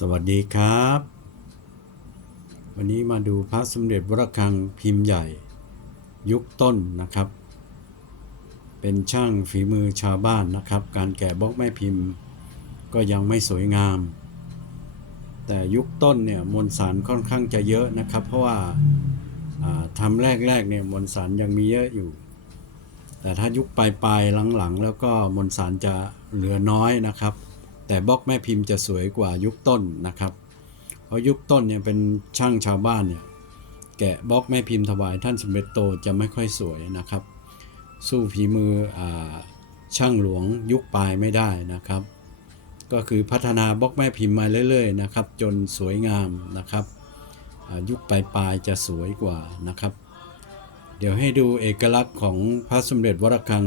สวัสดีครับ วันนี้มาดูพระสมเด็จวรคังพิมพ์ใหญ่ ยุคต้นนะครับ เป็นช่างฝีมือชาวบ้านนะครับ การแกะบล็อกแม่พิมพ์ ก็ยังไม่สวยงาม แต่ยุคต้นเนี่ยมวลสารค่อนข้างจะเยอะนะครับ เพราะว่าอ่าทำแรกๆเนี่ยมวลสารยังมีเยอะอยู่ แต่ถ้ายุคปลายๆหลังๆ แล้วก็มวลสารจะเหลือน้อยนะครับ แต่บล็อกแม่พิมพ์จะสวยกว่ายุคต้นนะครับ เพราะยุคต้นเนี่ยเป็นช่างชาวบ้านเนี่ยแกะบล็อกแม่พิมพ์ถวายท่านสมเด็จโตจะไม่ค่อยสวยนะครับ สู้ฝีมืออช่างหลวงยุคปลายไม่ได้นะครับ ก็คือพัฒนาบล็อกแม่พิมพ์มาเรื่อยๆนะครับ จนสวยงามนะครับยุคปลายๆจะสวยกว่านะครับ เดี๋ยวให้ดูเอกลักษณ์ของพระสมเด็จวรคัง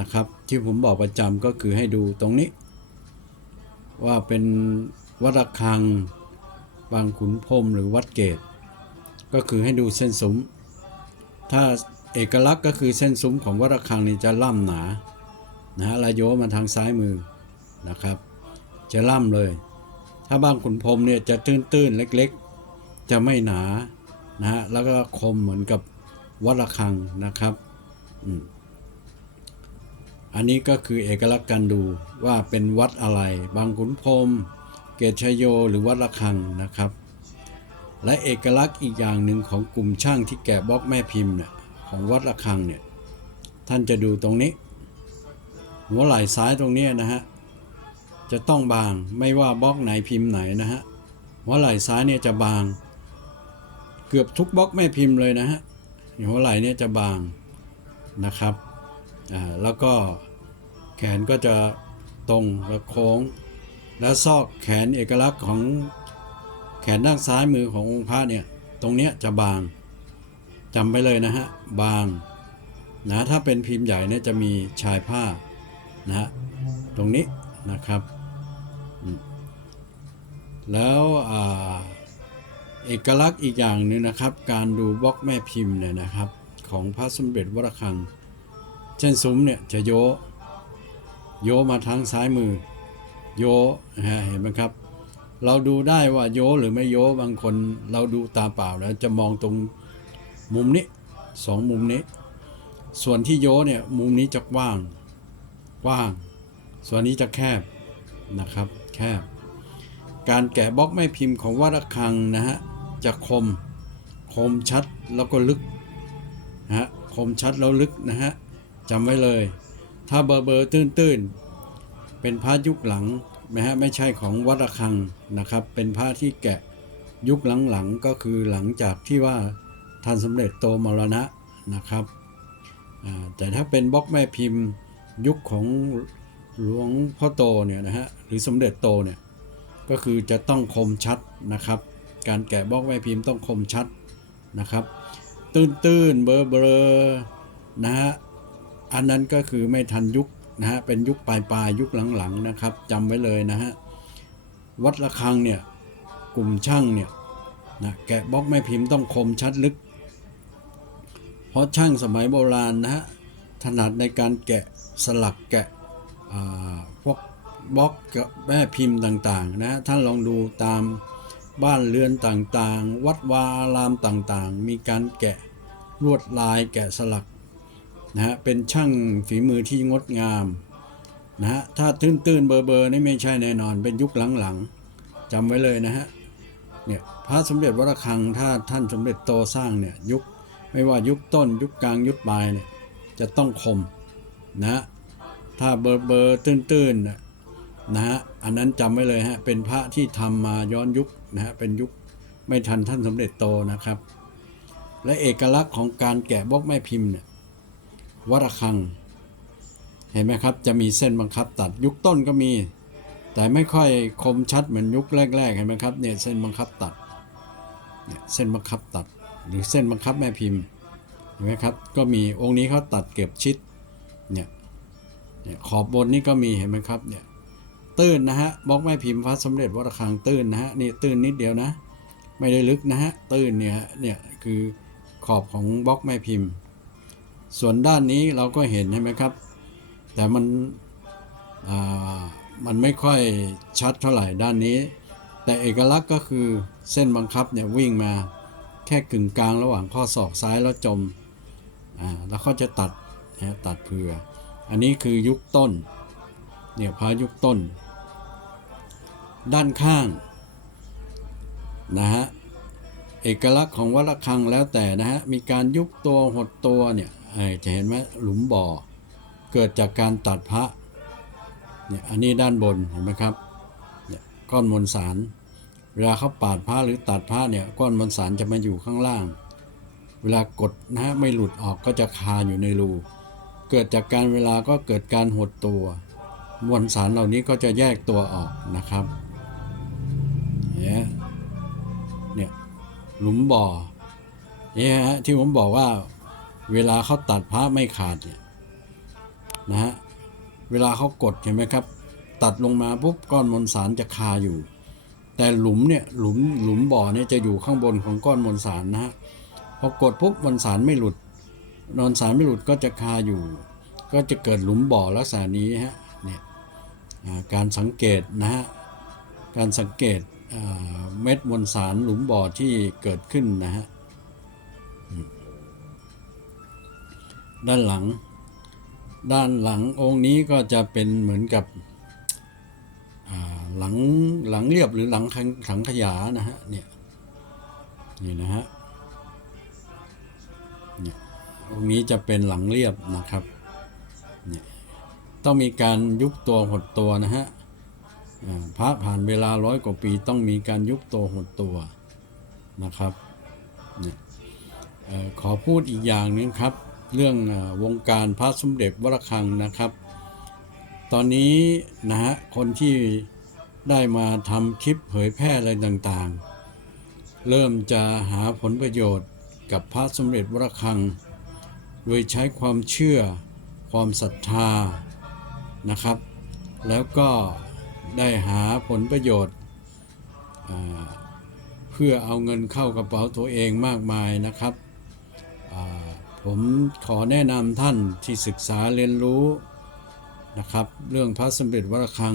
นะครับ ที่ผมบอกประจำก็คือให้ดูตรงนี้ ว่าเป็นวัดระฆังบางขุนพรมหรือวัดเกต ก็คือให้ดูเส้นซุ้ม ถ้าเอกลักษณ์ก็คือเส้นซุ้มของวัดระฆังนี่จะล่ำหนานะฮะระโยมาทางซ้ายมือนะครับ จะล่ำเลย ถ้าบางขุนพรมเนี่ยจะตื้นๆ เล็กๆ จะไม่หนานะฮะแล้วก็คมเหมือนกับวัดระฆังนะครับอืม อันนี้ก็คือเอกลักษณ์การดูว่าเป็นวัดอะไร บางขุนพรมเกตชยโยหรือวัดระฆังนะครับ และเอกลักษณ์อีกอย่างหนึ่งของกลุ่มช่างที่แกะบล็อกแม่พิมพ์เนี่ยของวัดระฆังเนี่ยท่านจะดูตรงนี้ หัวไหล่ซ้ายตรงนี้นะฮะจะต้องบางไม่ว่าบล็อกไหนพิมพ์ไหนนะฮะหัวไหล่ซ้ายเนี่ยจะบาง เกือบทุกบล็อกแม่พิมพ์เลยนะฮะหัวไหล่เนี่ยจะบางนะครับ แล้วก็แขนก็จะตรงและโค้ง และซอกแขนเอกลักษณ์ของแขนด้านซ้ายมือขององค์พระเนี่ยตรงเนี้ยจะบางจำไปเลยนะฮะบางนะถ้าเป็นพิมพ์ใหญ่เนี่ยจะมีชายผ้านะฮะตรงนี้นะครับแล้วอเอกลักษณ์อีกอย่างหนึงนะครับ การดูบล็อกแม่พิมพ์เนี่ยนะครับ ของพระสมเด็จวรคัง เช่นซุ้มเนี่ยจะโยโยมาทางซ้ายมือ โยนะฮะเห็นไหมครับ เราดูได้ว่าโยหรือไม่โยบางคนเราดูตาเปล่าแล้วจะมองตรงมุมนี้สองมุมนี้ ส่วนที่โยเนี่ยมุมนี้จะกว้างกว้าง ส่วนนี้จะแคบนะครับ แคบ การแกะบล็อกไม่พิมพ์ของวัดระฆังนะฮะจะคมคมชัดแล้วก็ลึกนะฮะคมชัดแล้วลึกนะฮะ จำไว้เลย ถ้าเบอร์เบอร์ตื้นตื้นเป็นพระยุคหลังนะฮะไม่ใช่ของวัดระฆังนะครับ เป็นพระที่แกะยุคหลังๆก็คือหลังจากที่ว่าท่านสมเด็จโตมรณะนะครับแต่ถ้าเป็นบล็อกแม่พิมพ์ยุคของหลวงพ่อโตเนี่ยนะฮะหรือสมเด็จโตเนี่ยก็คือจะต้องคมชัดนะครับ การแกะบล็อกแม่พิมพ์ต้องคมชัดนะครับ ตื้นตื้นๆเบลอเบลอๆนะฮะ อันนั้นก็คือไม่ทันยุคนะฮะเป็นยุคปลายปลายยุคหลังๆนะครับจำไว้เลยนะฮะวัดระฆังเนี่ยกลุ่มช่างเนี่ยนะแกะบล็อกแม่พิมพ์ต้องคมชัดลึก เพราะช่างสมัยโบราณนะฮะถนัดในการแกะสลักแกะพวกบล็อกกับแม่พิมพ์ต่างๆนะฮะท่านลองดูตามบ้านเรือนต่างๆ วัดวาอารามต่างๆ มีการแกะลวดลายแกะสลัก นะฮะเป็นช่างฝีมือที่งดงามนะฮะถ้าตื้นๆเบอร์ๆนี่ไม่ใช่แน่นอน เป็นยุคหลังๆจำไว้เลยนะฮะเนี่ยพระสมเด็จวรคังถ้าท่านสมเด็จโตสร้างเนี่ยยุคไม่ว่ายุคต้น ยุคกลางยุคปลายเนี่ยจะต้องคมนะฮะถ้าเบอร์เบอร์ตื้นๆน่ะนะฮะอันนั้นจำไว้เลยฮะเป็นพระที่ทำมาย้อนยุคนะฮะเป็นยุคไม่ทันท่านสมเด็จโตนะครับ และเอกลักษณ์ของการแกะบล็อกแม่พิมพ์เนี่ย วระคัง เห็นไหมครับ จะมีเส้นบังคับตัดยุคต้นก็มี แต่ไม่ค่อยคมชัดเหมือนยุคแรกๆเห็นไหมครับเนี่ยเส้นบังคับตัดเนี่ยเส้นบังคับตัด หรือเส้นบังคับแม่พิมพ์เห็นไหมครับก็มีองค์นี้เขาตัดเก็บชิดเนี่ยเนี่ยขอบบนนี่ก็มีเห็นไหมครับเนี่ยตื้นนะฮะบล็อกไม้พิมพ์พระสมเด็จวัดระฆังตื้นนะฮะนี่ตื้นนิดเดียวนะ ไม่ได้ลึกนะฮะตื้นเนี่ยเนี่ยคือขอบของบล็อกไม้พิมพ์ ส่วนด้านนี้เราก็เห็นใช่ไหมครับ แต่มันมันไม่ค่อยชัดเท่าไหร่ด้านนี้ แต่เอกลักษณ์ก็คือเส้นบังคับเนี่ยวิ่งมาแค่กึ่งกลางระหว่างข้อศอกซ้ายแล้วจมแล้วเขาจะตัดตัดเผื่อ อันนี้คือยุคต้นเนี่ยพายุคต้น ด้านข้างนะฮะเอกลักษณ์ของวัดระฆังแล้วแต่นะฮะมีการยุบตัวหดตัวเนี่ย จะเห็นไหมหลุมบ่อ เกิดจากการตัดพระเนี่ยอันนี้ด้านบนเห็นไหมครับเนี่ยก้อนมวลสาร เวลาเขาปาดพระหรือตัดพระเนี่ยก้อนมวลสารจะมาอยู่ข้างล่าง เวลากดนะฮะไม่หลุดออกก็จะคาอยู่ในรูเกิดจากการเวลาก็เกิดการหดตัว มวลสารเหล่านี้ก็จะแยกตัวออกนะครับเนี่ยเนี่ยหลุมบ่อเนี่ยฮะที่ผมบอกว่า เวลาเขาตัดพระไม่ขาดเนี่ยนะฮะเวลาเขากดเห็นไหมครับ ตัดลงมาปุ๊บก้อนมวลสารจะคาอยู่ แต่หลุมเนี่ยหลุมหลุมบ่อเนี่ยจะอยู่ข้างบนของก้อนมวลสารนะฮะพอกดปุ๊บมวลสารไม่หลุดมวลสารไม่หลุดก็จะคาอยู่ ก็จะเกิดหลุมบ่อลักษณะนี้ฮะเนี่ยการสังเกตนะฮะการสังเกตเม็ดมวลสารหลุมบ่อที่เกิดขึ้นนะฮะ ด้านหลัง ด้านหลังองค์นี้ก็จะเป็นเหมือนกับหลังหลังเรียบหรือหลังขังสังขยานะฮะเนี่ยนี่นะฮะเนี่ยองค์นี้จะเป็นหลังเรียบนะครับเนี่ยต้องมีการยุบตัวหดตัวนะฮะพระผ่านเวลาร้อยกว่าปีต้องมีการยุบตัวหดตัวนะครับเนี่ยขอพูดอีกอย่างหนึงครับ เรื่องวงการพระสมเด็จวรคังนะครับ ตอนนี้นะฮะคนที่ได้มาทำคลิปเผยแพร่อะไรต่างๆ เริ่มจะหาผลประโยชน์กับพระสมเด็จวรคัง โดยใช้ความเชื่อความศรัทธานะครับ แล้วก็ได้หาผลประโยชน์เพื่อเอาเงินเข้ากระเป๋าตัวเองมากมายนะครับอ่า ผมขอแนะนำท่านที่ศึกษาเรียนรู้นะครับ เรื่องพระสมเด็จวรคัง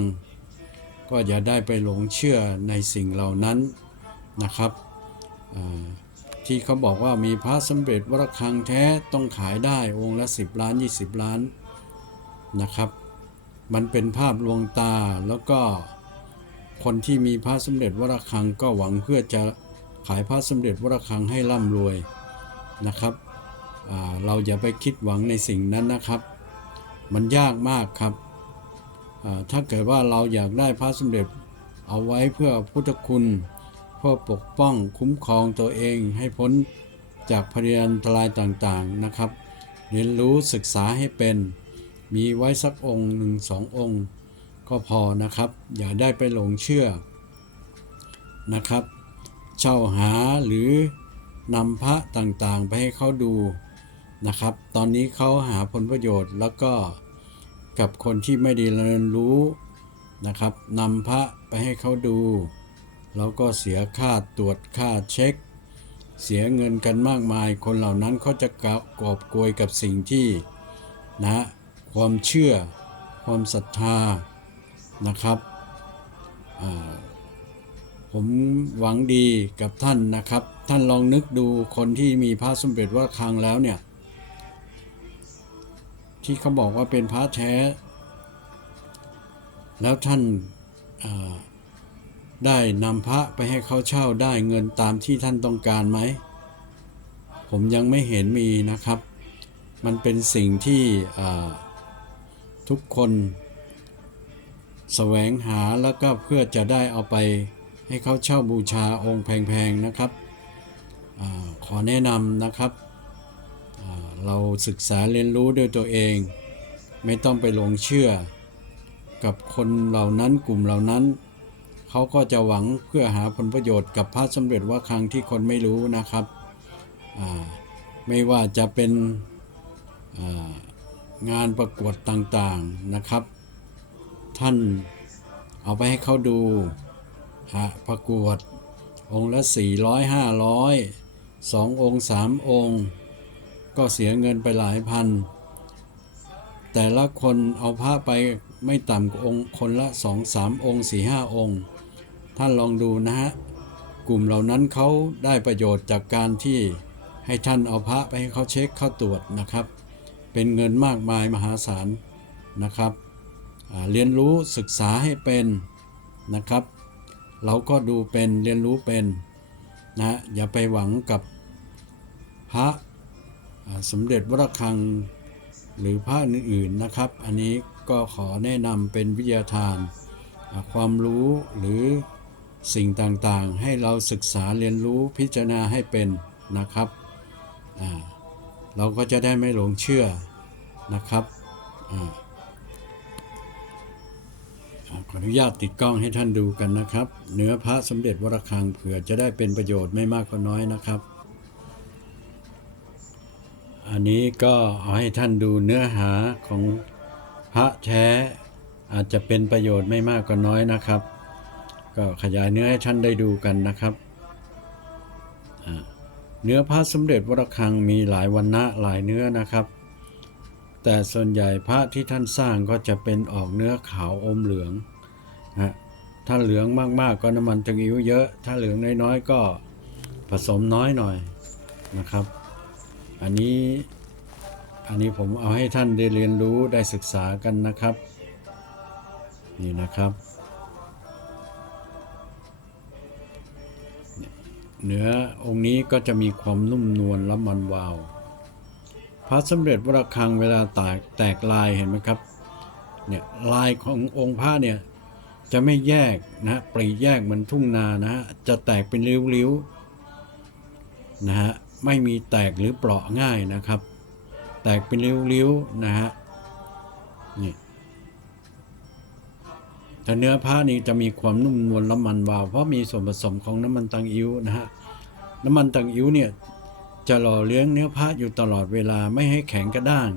ก็อย่าได้ไปหลงเชื่อในสิ่งเหล่านั้นนะครับที่เขาบอกว่ามีพระสมเด็จวรคังแท้ต้องขายได้องค์ละ 10 ล้าน 20 ล้านนะครับ มันเป็นภาพลวงตาแล้วก็คนที่มีพระสมเด็จวรคังก็หวังเพื่อจะขายพระสมเด็จวรคังให้ร่ำรวยนะครับ เราอย่าไปคิดหวังในสิ่งนั้นนะครับ มันยากมากครับ ถ้าเกิดว่าเราอยากได้พระสมเด็จเอาไว้เพื่อพุทธคุณ เพื่อปกป้องคุ้มครองตัวเองให้พ้นจากพยานตรายต่างๆนะครับ เรียนรู้ศึกษาให้เป็น มีไว้สักองค์หนึ่งสององค์ ก็พอนะครับ อย่าได้ไปหลงเชื่อนะครับ เช่าหาหรือนำพระต่างๆ ไปให้เขาดู นะครับ ตอนนี้เขาหาผลประโยชน์แล้วก็กับคนที่ไม่ได้เรียนรู้นะครับนำพระไปให้เขาดู แล้วก็เสียค่าตรวจค่าเช็ค เสียเงินกันมากมาย คนเหล่านั้นเขาจะกกอบโกยกับสิ่งที่นะความเชื่อ ความศรัทธานะครับผมหวังดีกับท่านนะครับ ท่านลองนึกดูคนที่มีพระสมเด็จวัดระฆังแล้วเนี่ย ที่เขาบอกว่าเป็นพระแท้ แล้วท่านาได้นำพระไปให้เขาเช่าได้เงินตามที่ท่านต้องการไหม ผมยังไม่เห็นมีนะครับ มันเป็นสิ่งที่ทุกคนแสวงหาแล้วก็เพื่อจะได้เอาไปให้เขาเช่าบูชาองค์แพงๆนะครับอขอแนะนำนะครับ เราศึกษาเรียนรู้ด้วยตัวเอง ไม่ต้องไปหลงเชื่อ กับคนเหล่านั้นกลุ่มเหล่านั้น เขาก็จะหวังเพื่อหาผลประโยชน์กับพระสมเด็จว่าครั้งที่คนไม่รู้นะครับ ไม่ว่าจะเป็นางานประกวดต่างๆนะครับ ท่านเอาไปให้เขาดูประกวดองค์ละ 400 500 2องค์3องค์ ก็เสียเงินไปหลายพัน แต่ละคนเอาผ้าไปไม่ต่ำกว่าองค์คนละ2 3องค์4 5องค์ ท่านลองดูนะฮะ กลุ่มเหล่านั้นเขาได้ประโยชน์จากการที่ให้ท่านเอาพระไปให้เขาเช็คเข้าตรวจนะครับ เป็นเงินมากมายมหาศาลนะครับ เรียนรู้ศึกษาให้เป็นนะครับ เราก็ดูเป็นเรียนรู้เป็นนะอย่าไปหวังกับพระ สมเด็จวรคังหรือพระอื่นๆนะครับ อันนี้ก็ขอแนะนำเป็นวิทยาทาน ความรู้หรือสิ่งต่างๆ ให้เราศึกษาเรียนรู้พิจารณาให้เป็นนะครับเราก็จะได้ไม่หลงเชื่อนะครับอขออนุญาตติดกล้องให้ท่านดูกันนะครับ เนื้อพระสมเด็จวรคังเผื่อจะได้เป็นประโยชน์ไม่มากก็น้อยนะครับ อันนี้ก็เอาให้ท่านดูเนื้อหาของพระแท้ อาจจะเป็นประโยชน์ไม่มากก็น้อยนะครับ ก็ขยายเนื้อให้ท่านได้ดูกันนะครับ เนื้อพระสมเด็จวรคังมีหลายวันนะหลายเนื้อนะครับ แต่ส่วนใหญ่พระที่ท่านสร้างก็จะเป็นออกเนื้อขาวอมเหลืองนะฮะถ้าเหลืองมากๆก็น้ำมันตะกิ้วเยอะ ถ้าเหลืองน้อยๆก็ผสมน้อยหน่อยนะครับ อันนี้อันนี้ผมเอาให้ท่านได้เรียนรู้ได้ศึกษากันนะครับ นี่นะครับ เนื้อองค์นี้ก็จะมีความนุ่มนวลและมันวาว พระสมเด็จวรคังเวลาแตกแตกลายเห็นไหมครับเนี่ยลายขององค์พระเนี่ยจะไม่แยกนะปรีแยกเหมือนทุ่งนานะฮะจะแตกเป็นริ้วๆนะฮะ ไม่มีแตกหรือเปราะง่ายนะครับ แตกเป็นริ้วๆนะฮะนี่แต่เนื้อผ้านี่จะมีความนุ่มนวลละมันวาว เพราะมีส่วนผสมของน้ำมันตังอิ้วนะฮะน้ำมันตังอิ้วเนี่ยจะหล่อเลี้ยงเนื้อพระอยู่ตลอดเวลาไม่ให้แข็งกระด้าง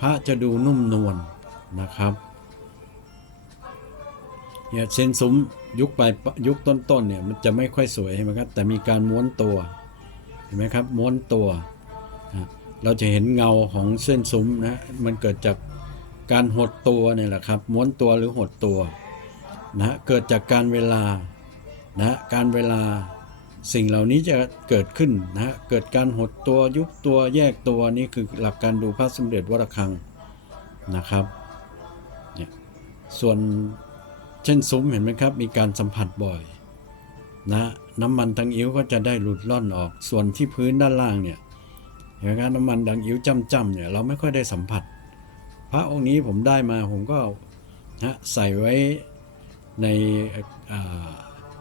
พระจะดูนุ่มนวลนะครับเนี่ยเส้นซุ้มยุคปลายยุคต้นๆเนี่ยมันจะไม่ค่อยสวยเห็นไหมครับแต่มีการม้วนตัว ห็นไหมครับม้วนตัวนะเราจะเห็นเงาของเส้นซุ้มนะมันเกิดจากการหดตัวเนี่ยแหละครับม้วนตัวหรือหดตัวนะเกิดจากการเวลานะการเวลาสิ่งเหล่านี้จะเกิดขึ้นนะเกิดการหดตัวยุบตัวแยกตัวนี่คือหลักการดูพระสมเด็จวรคังนะครับเนี่ยส่วนเช่นซุ้มเห็นไหมครับ มีการสัมผัสบ่อยนะ น้ำมันตังอิ้วก็จะได้หลุดล่อนออก ส่วนที่พื้นด้านล่างเนี่ยเห็นไหมครับน้ำมันตังอิ้วจ้ำๆเนี่ยเราไม่ค่อยได้สัมผัส พระองค์นี้ผมได้มาผมก็นะใส่ไว้ใน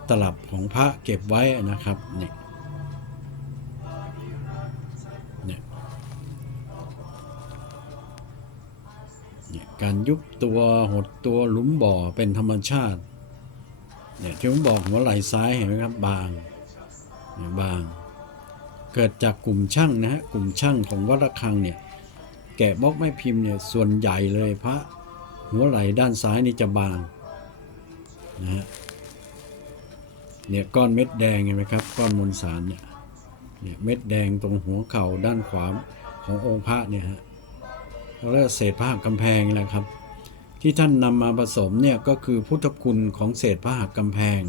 ตลับของพระเก็บไว้นะครับนี่เนี่ยเนี่ยการยุบตัวหดตัวหลุมบ่อเป็นธรรมชาติ เนี่ยที่ผมบอกหัวไหล่ซ้ายเห็นไหมครับ บางเนี่ยบาง เกิดจากกลุ่มช่างนะฮะกลุ่มช่างของวัดระฆังเนี่ยแกะบล็อกไม้พิมพ์เนี่ยส่วนใหญ่เลยพระหัวไหล่ด้านซ้ายนี่จะบางนะฮะเนี่ยก้อนเม็ดแดงเห็นไหมครับก้อนมวลสารเนี่ยเนี่ยเม็ดแดงตรงหัวเข่าด้านขวาขององค์พระเนี่ยฮะเรียกว่าเศษผ้ากำแพงแหละครับ ที่ท่านนำมาผสมเนี่ยก็คือพุทธคุณของเศษผ้าหักกำแพง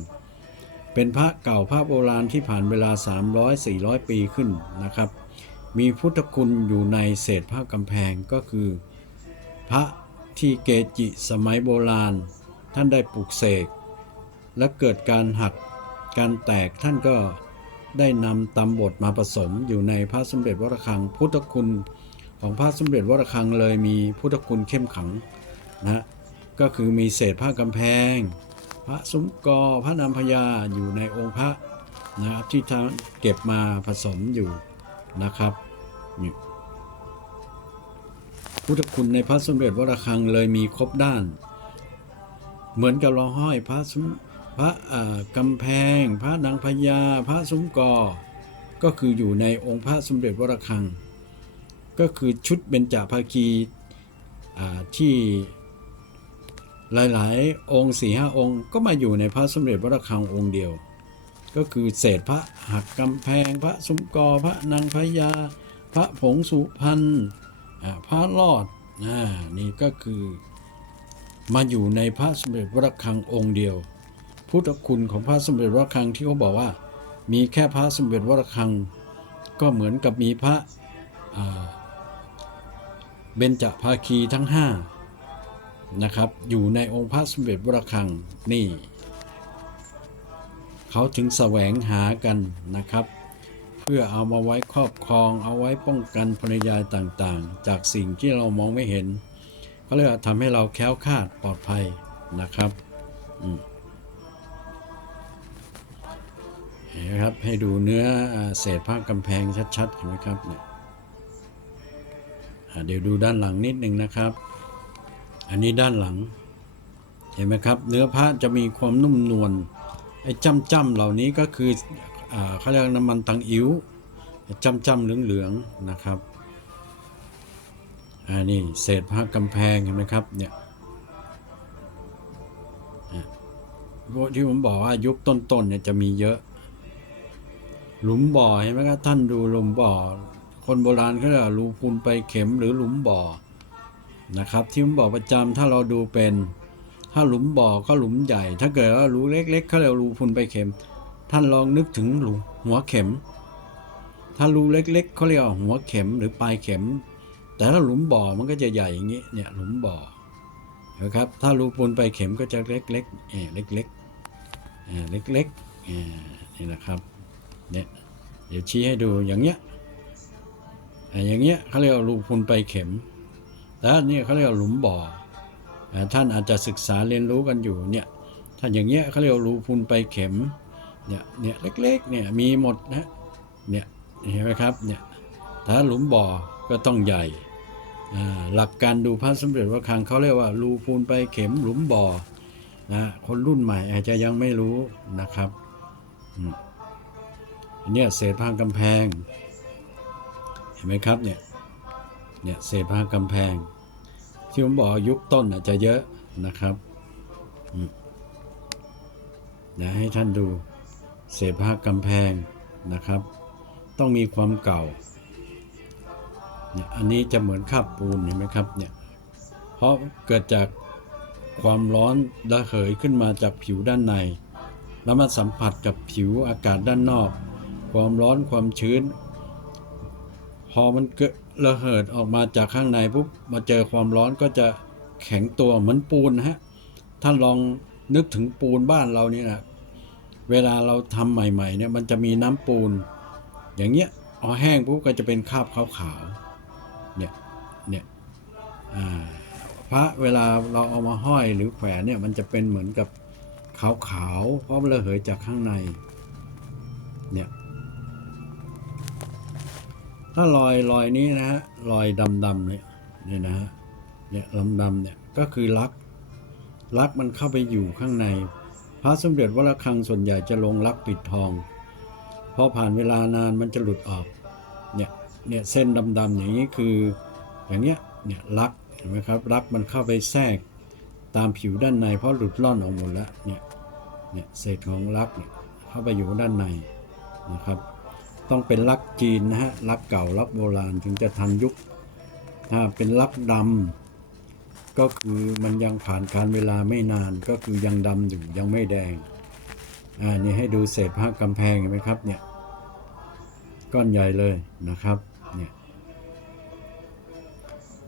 เป็นพระเก่าพระโบราณที่ผ่านเวลา 300-400 ปีขึ้นนะครับ มีพุทธคุณอยู่ในเศษผ้ากำแพงก็คือ พระที่เกจิสมัยโบราณ ท่านได้ปลูกเสก และเกิดการหักการแตกท่านก็ได้นำตำบทมาผสมอยู่ในพระสมเด็จวรคังพุทธคุณของพระสมเด็จวรคังเลยมีพุทธคุณเข้มขัง นะก็คือมีเศษผ้ากำแพง พระซุ้มกอพระนามพญาอยู่ในองค์พระนะครับที่ทานเก็บมาผสมอยู่นะครับพุทธคุณในพระสมเด็จวรคังเลยมีครบด้าน เหมือนกับเราห้อยพระซุ้มพระกำแพง พระนางพญาพระซุ้มกอ ก็คืออยู่ในองค์พระสมเด็จวรคัง ก็คือชุดเบญจภาคีที่ หลายๆ องค์สี่ห้าองค์ก็มาอยู่ในพระสมเด็จวรคังองค์เดียว ก็คือเศษพระหักกำแพงพระซุ้มกอพระนางพญาพระผงสุพรรณพระรอดอนี่ก็คือมาอยู่ในพระสมเด็จวรคังองค์เดียว พุทธคุณของพระสมเด็จวัดระฆังที่เขาบอกว่า มีแค่พระสมเด็จวัดระฆัง ก็เหมือนกับมีพระเบญจภาคีทั้งห้า นะครับ อยู่ในองค์พระสมเด็จวระฆังนี่ เขาถึงแสวงหากันนะครับ เพื่อเอามาไว้ครอบครอง เอาไว้ป้องกันภรรยาต่างๆ จากสิ่งที่เรามองไม่เห็นเขาเรียกทำให้เราแค้วคาดปลอดภัยนะครับเห็นไหมครับให้ดูเนื้อเศษผ้ากำแพงชัดๆเห็นไหมครับเนี่ยเดี๋ยวดูด้านหลังนิดนึงนะครับ อันนี้ด้านหลัง เห็นไหมครับ เนื้อผ้าจะมีความนุ่มนวลไอ้จ้ำจำๆเหล่านี้ก็คืออเขาเรียกน้ำมันตังอิ๋วจ้ำจำๆเหลืองๆนะครับอันนี้เศษผ้ากำแพงเห็นไหมครับเนี่ยที่ผมบอกว่ายุคต้นๆเนี่ยจะมีเยอะ หลุมบ่อเห็นไหมครับท่านดูหลุมบ่อ คนโบราณเขาเรียกว่ารูพูนไปเข็มหรือหลุมบ่อ นะครับ ที่ผมบอกประจำถ้าเราดูเป็น ถ้าหลุมบ่อก็หลุมใหญ่ ถ้าเกิดว่ารูเล็กๆเขาเรียกว่ารูพุนไปเข็ม ท่านลองนึกถึงหลุมหัวเข็ม ถ้ารูเล็กๆเขาเรียกว่าหัวเข็มหรือปลายเข็ม แต่ถ้าหลุมบ่อมันก็จะใหญ่อย่างนี้เนี่ยหลุมบ่อนะครับถ้ารูปูนไปเข็มก็จะเล็กๆเออเล็กๆเออเล็กๆเออนี่นะครับเนี่ยเดี๋ยวชี้ให้ดูอย่างเงี้ยอ่าอย่างเงี้ยเขาเรียกว่ารูปูนไปเข็ม แต่อันนี่เขาเรียกหลุมบ่อท่านอาจจะศึกษาเรียนรู้กันอยู่เนี่ยถ้าอย่างเงี้ยเขาเรียกรูพุนไปเข็มเนี่ยเนี่ยเล็กๆเนี่ยมีหมดนะเนี่ยเห็นไหมครับเนี่ยถ้าหลุมบ่อก็ต้องใหญ่หลักการดูพระสมเด็จวัดคลังเขาเรียกว่ารูพูนไปเข็มหลุมบ่อนะคนรุ่นใหม่อาจจะยังไม่รู้นะครับอันเนี่ยเศษผ้ากำแพง เห็นไหมครับเนี่ยเนี่ยเศษผ้ากำแพง ที่ผมบอกยุคต้นอาจจะเยอะนะครับเดี๋ยวให้ท่านดูเศษผ้ากำแพงนะครับ ต้องมีความเก่าเนี่ยอันนี้จะเหมือนคราบปูนเห็นไหมครับเนี่ยเพราะเกิดจากความร้อนระเหยขึ้นมาจากผิวด้านใน แล้วมาสัมผัสกับผิวอากาศด้านนอก ความร้อนความชื้น พอมันเกิด ระเหิดออกมาจากข้างในปุ๊บมาเจอความร้อนก็จะแข็งตัวเหมือนปูนนะฮะท่านลองนึกถึงปูนบ้านเรานี่นะเวลาเราทำใหม่ๆเนี่ยมันจะมีน้ำปูน อย่างเงี้ยพอแห้งปุ๊บก็จะเป็นคราบขาวๆเนี่ยเนี่ยพระเวลาเราเอามาห้อยหรือแขวนเนี่ยมันจะเป็นเหมือนกับขาวๆเพราะมันระเหยจากข้างในเนี่ย ถ้ารอยรอยนี้นะฮะรอยดำๆเนี่ยเนี่ยนะฮะเนี่ยดำๆเนี่ยก็คือลักลักมันเข้าไปอยู่ข้างใน พระสมเด็จวระฆังส่วนใหญ่จะลงลักปิดทองพอผ่านเวลานานมันจะหลุดออกเนี่ยเนี่ยเส้นดำๆอย่างนี้คืออย่างเงี้ยเนี่ยลักเห็นไหมครับลักมันเข้าไปแทรกตามผิวด้านใน เพราะหลุดล่อนออกหมดแล้วเนี่ยเนี่ยเศษของลักเนี่ยเข้าไปอยู่ด้านในนะครับ ต้องเป็นลักจีนนะฮะลักเก่าลักโบราณถึงจะทันยุคถ้าเป็นลักดำก็คือมันยังผ่านการเวลาไม่นานก็คือยังดำอยู่ยังไม่แดงอ่านี่ให้ดูเศษผ้ากำแพงเห็นไหมครับเนี่ยก้อนใหญ่เลยนะครับเนี่ย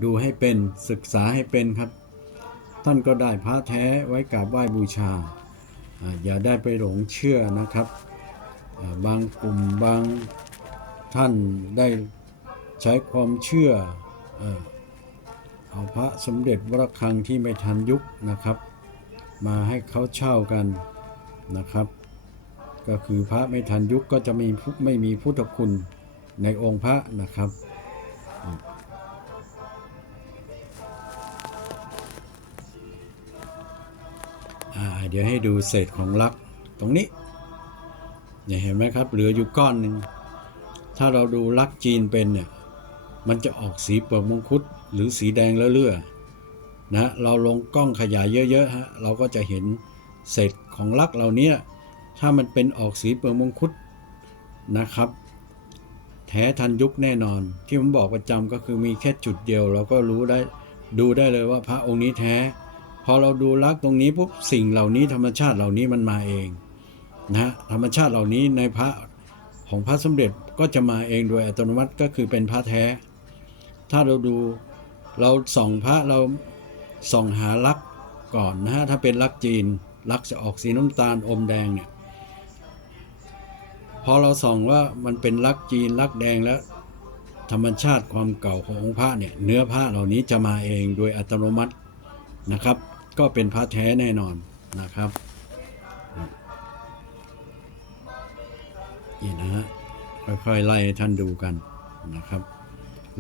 ดูให้เป็นศึกษาให้เป็นครับ ท่านก็ได้พระแท้ไว้กราบไหว้บูชาอ่าอย่าได้ไปหลงเชื่อนะครับ บางกลุ่มบางท่านได้ใช้ความเชื่อเอาพระสมเด็จวรคังที่ไม่ทันยุคนะครับ มาให้เขาเช่ากันนะครับ ก็คือพระไม่ทันยุคก็จะมีไม่มีพุทธคุณในองค์พระนะครับเดี๋ยวให้ดูเศษของลักตรงนี้ เนี่ยเห็นไหมครับ เหลืออยู่ก้อนหนึ่งถ้าเราดูลักจีนเป็นเนี่ยมันจะออกสีเปลือกมงคุดหรือสีแดงเลื่อๆนะเราลงกล้องขยายเยอะๆฮะเราก็จะเห็นเศษของลักเหล่านี้ถ้ามันเป็นออกสีเปลือกมงคุดนะครับ แท้ทันยุคแน่นอน ที่ผมบอกประจำก็คือมีแค่จุดเดียวเราก็รู้ได้ดูได้เลยว่าพระองค์นี้แท้ พอเราดูลักตรงนี้ปุ๊บสิ่งเหล่านี้ธรรมชาติเหล่านี้มันมาเอง นะธรรมชาติเหล่านี้ในพระของพระสมเด็จก็จะมาเองโดยอัตโนมัติก็คือเป็นพระแท้ ถ้าเราดูเราส่องพระเราส่องหาลักก่อนนะฮะถ้าเป็นลักจีนลักจะออกสีน้ำตาลอมแดงเนี่ยพอเราส่องว่ามันเป็นลักจีนลักแดงแล้ว ธรรมชาติความเก่าขององค์พระเนี่ยเนื้อพระเหล่านี้จะมาเองโดยอัตโนมัตินะครับ ก็เป็นพระแท้แน่นอนนะครับ นี่นะฮะค่อยๆไล่ให้ท่านดูกันนะครับ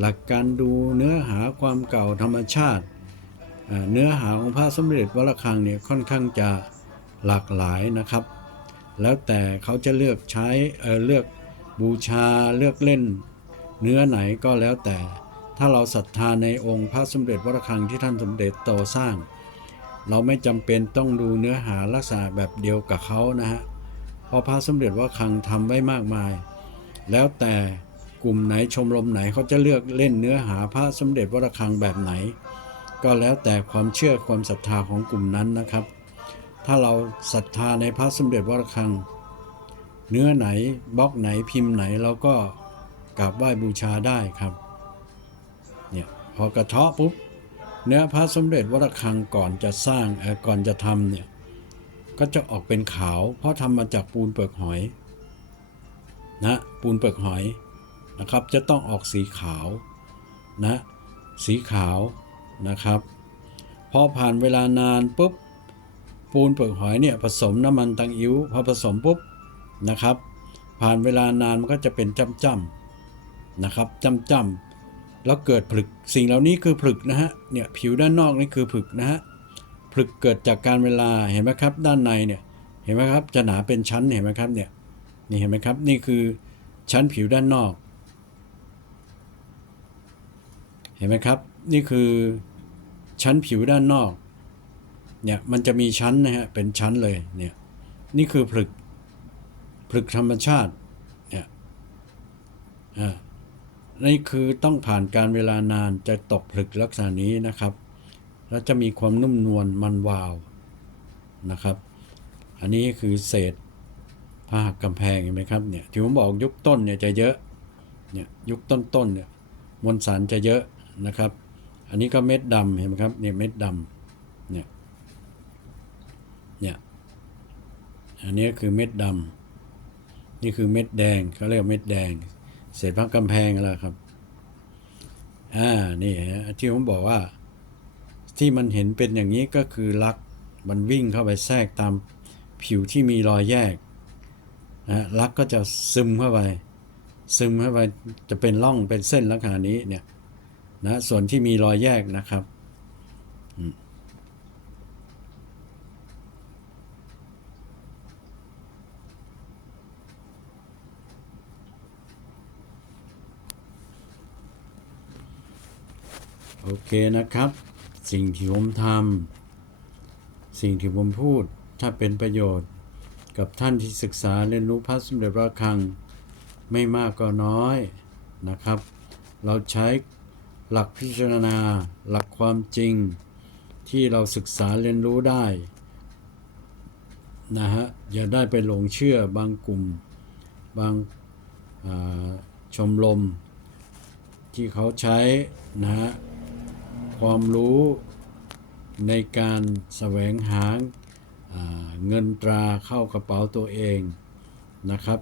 หลักการดูเนื้อหาความเก่าธรรมชาติ เนื้อหาของพระสมเด็จวัดระฆังเนี่ยค่อนข้างจะหลากหลายนะครับ แล้วแต่เขาจะเลือกใช้เออเลือกบูชาเลือกเล่น เนื้อไหนก็แล้วแต่ ถ้าเราศรัทธาในองค์พระสมเด็จวัดระฆังที่ท่านสมเด็จโตสร้าง เราไม่จำเป็นต้องดูเนื้อหาลักษณะแบบเดียวกับเขานะฮะ พระพระสมเด็จวัดระฆังทำไว้มากมาย แล้วแต่กลุ่มไหนชมรมไหนเขาจะเลือกเล่นเนื้อหาพระสมเด็จวัดระฆังแบบไหน ก็แล้วแต่ความเชื่อความศรัทธาของกลุ่มนั้นนะครับ ถ้าเราศรัทธาในพระสมเด็จวัดระฆัง เนื้อไหนบล็อกไหนพิมพ์ไหนเราก็กราบไหว้บูชาได้ครับเนี่ยพอกระเทาะปุ๊บเนื้อพระสมเด็จวัดระฆังก่อนจะสร้างเออก่อนจะทำเนี่ย ก็จะออกเป็นขาว เพราะทำมาจากปูนเปลือกหอยนะปูนเปลือกหอยนะครับ จะต้องออกสีขาวนะสีขาวนะครับ พอผ่านเวลานานปุ๊บปูนเปลือกหอยเนี่ยผสมน้ำมันตังอิ้วพอผสมปุ๊บนะครับ ผ่านเวลานานมันก็จะเป็นจ้ำนะครับจ้ำแล้วเกิดผลึกสิ่งเหล่านี้คือผลึกนะฮะเนี่ยผิวด้านนอกนี่คือผลึกนะฮะ ผลึกเกิดจากการเวลาเห็นไหมครับ ด้านในเนี่ยเห็นไหมครับจะหนาเป็นชั้นเห็นไหมครับเนี่ยนี่เห็นไหมครับนี่คือชั้นผิวด้านนอก เห็นไหมครับ นี่คือชั้นผิวด้านนอกเนี่ยมันจะมีชั้นนะฮะเป็นชั้นเลยเนี่ยนี่คือผลึกผลึกธรรมชาติเนี่ยอ่านี่คือต้องผ่านการเวลานานจะตกผลึกลักษณะนี้นะครับ แล้วจะมีความนุ่มนวลมันวาวนะครับ อันนี้คือเศษผ้ากำแพงเห็นไหมครับเนี่ยที่ผมบอกยุคต้นเนี่ยจะเยอะเนี่ยยุคต้นๆเนี่ยมวลสารจะเยอะนะครับ อันนี้ก็เม็ดดำเห็นไหมครับเนี่ยเม็ดดำเนี่ยเนี่ยอันนี้คือเม็ดดำนี่คือเม็ดแดงเขาเรียกเม็ดแดง เศษพักกำแพงแล้วครับอ่านี่ฮะที่ผมบอกว่า ที่มันเห็นเป็นอย่างนี้ก็คือลักมันวิ่งเข้าไปแทรกตามผิวที่มีรอยแยกนะลักก็จะซึมเข้าไป ซึมเข้าไปจะเป็นร่องเป็นเส้นลักษณะนี้เนี่ยนะส่วนที่มีรอยแยกนะครับโอเคนะครับ สิ่งที่ผมทำสิ่งที่ผมพูดถ้าเป็นประโยชน์ กับท่านที่ศึกษาเรียนรู้พระสมเด็จพระคัง ไม่มากก็น้อยนะครับ เราใช้หลักพิจารณา หลักความจริง ที่เราศึกษาเรียนรู้ได้นะฮะอย่าได้ไปหลงเชื่อบางกลุ่ม บางาชมรมที่เขาใช้นะฮะ ความรู้ในการแสวงหาเงินตราเข้ากระเป๋าตัวเองนะครับ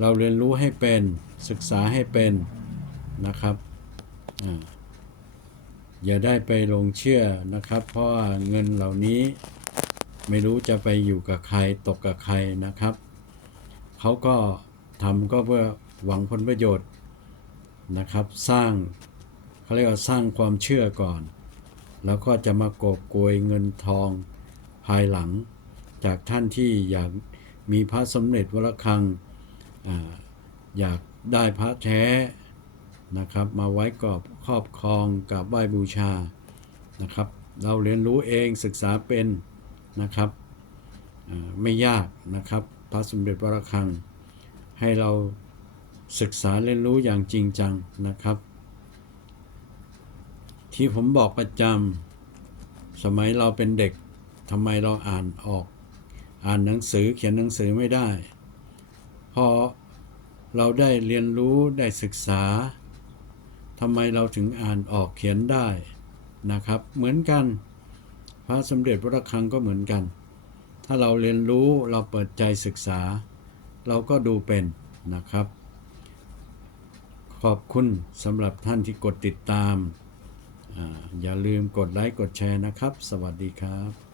เราเรียนรู้ให้เป็นศึกษาให้เป็นนะครับออย่าได้ไปหลงเชื่อนะครับ เพราะว่าเงินเหล่านี้ไม่รู้จะไปอยู่กับใครตกกับใครนะครับ เขาก็ทำก็เพื่อหวังผลประโยชน์นะครับ สร้าง เขาเรียกว่าสร้างความเชื่อก่อน แล้วก็จะมากอบโกยเงินทองภายหลัง จากท่านที่อยากมีพระสมเด็จวรคังออยากได้พระแท้นะครับ มาไว้กรอบครอบครองกับไหว้บูชานะครับ เราเรียนรู้เองศึกษาเป็นนะครับไม่ยากนะครับ พระสมเด็จวรคัง ให้เราศึกษาเรียนรู้อย่างจริงจังนะครับ ที่ผมบอกประจำสมัยเราเป็นเด็กทำไมเราอ่านออก อ่านหนังสือเขียนหนังสือไม่ได้ พอเราได้เรียนรู้ได้ศึกษาทำไมเราถึงอ่านออกเขียนได้นะครับ เหมือนกัน พระสมเด็จพระคังก็เหมือนกัน ถ้าเราเรียนรู้เราเปิดใจศึกษา เราก็ดูเป็นนะครับ ขอบคุณสำหรับท่านที่กดติดตาม อย่าลืมกดไลค์กดแชร์นะครับ สวัสดีครับ